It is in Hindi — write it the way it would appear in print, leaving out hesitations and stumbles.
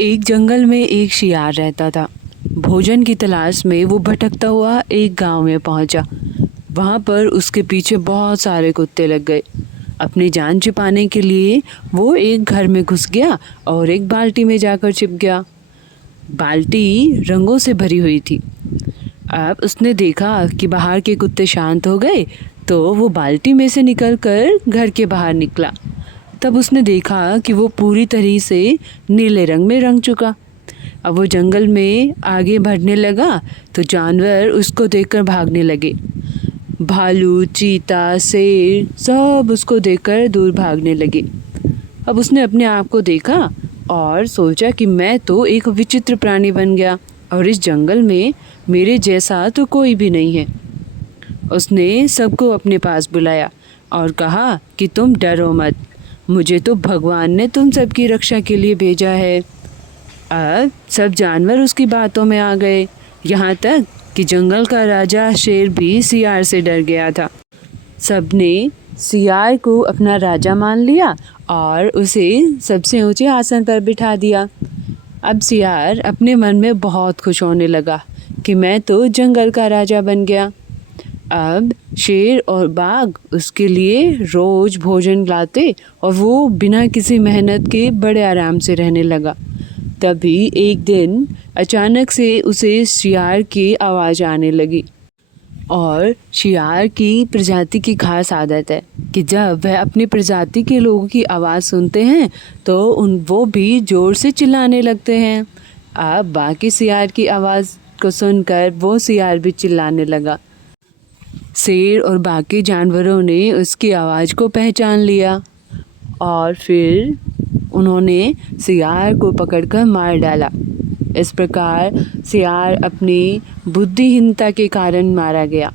एक जंगल में एक शियार रहता था। भोजन की तलाश में वो भटकता हुआ एक गांव में पहुंचा। वहां पर उसके पीछे बहुत सारे कुत्ते लग गए। अपनी जान छिपाने के लिए वो एक घर में घुस गया और एक बाल्टी में जाकर छिप गया। बाल्टी रंगों से भरी हुई थी। अब उसने देखा कि बाहर के कुत्ते शांत हो गए, तो वो बाल्टी में से निकलकर घर के बाहर निकला। तब उसने देखा कि वो पूरी तरह से नीले रंग में रंग चुका। अब वो जंगल में आगे बढ़ने लगा तो जानवर उसको देखकर भागने लगे। भालू, चीता, शेर सब उसको देखकर दूर भागने लगे। अब उसने अपने आप को देखा और सोचा कि मैं तो एक विचित्र प्राणी बन गया और इस जंगल में मेरे जैसा तो कोई भी नहीं है। उसने सबको अपने पास बुलाया और कहा कि तुम डरो मत, मुझे तो भगवान ने तुम सबकी रक्षा के लिए भेजा है। अब सब जानवर उसकी बातों में आ गए, यहाँ तक कि जंगल का राजा शेर भी सियार से डर गया था। सबने सियार को अपना राजा मान लिया और उसे सबसे ऊंचे आसन पर बिठा दिया। अब सियार अपने मन में बहुत खुश होने लगा कि मैं तो जंगल का राजा बन गया। अब शेर और बाघ उसके लिए रोज भोजन लाते और वो बिना किसी मेहनत के बड़े आराम से रहने लगा। तभी एक दिन अचानक से उसे शियार की आवाज़ आने लगी। और शियार की प्रजाति की खास आदत है कि जब वह अपनी प्रजाति के लोगों की आवाज़ सुनते हैं तो वो भी ज़ोर से चिल्लाने लगते हैं। अब बाकी शियार की आवाज़ को सुनकर वो शियार भी चिल्लाने लगा। शेर और बाकी जानवरों ने उसकी आवाज़ को पहचान लिया और फिर उन्होंने शियार को पकड़कर मार डाला। इस प्रकार शियार अपनी बुद्धिहीनता के कारण मारा गया।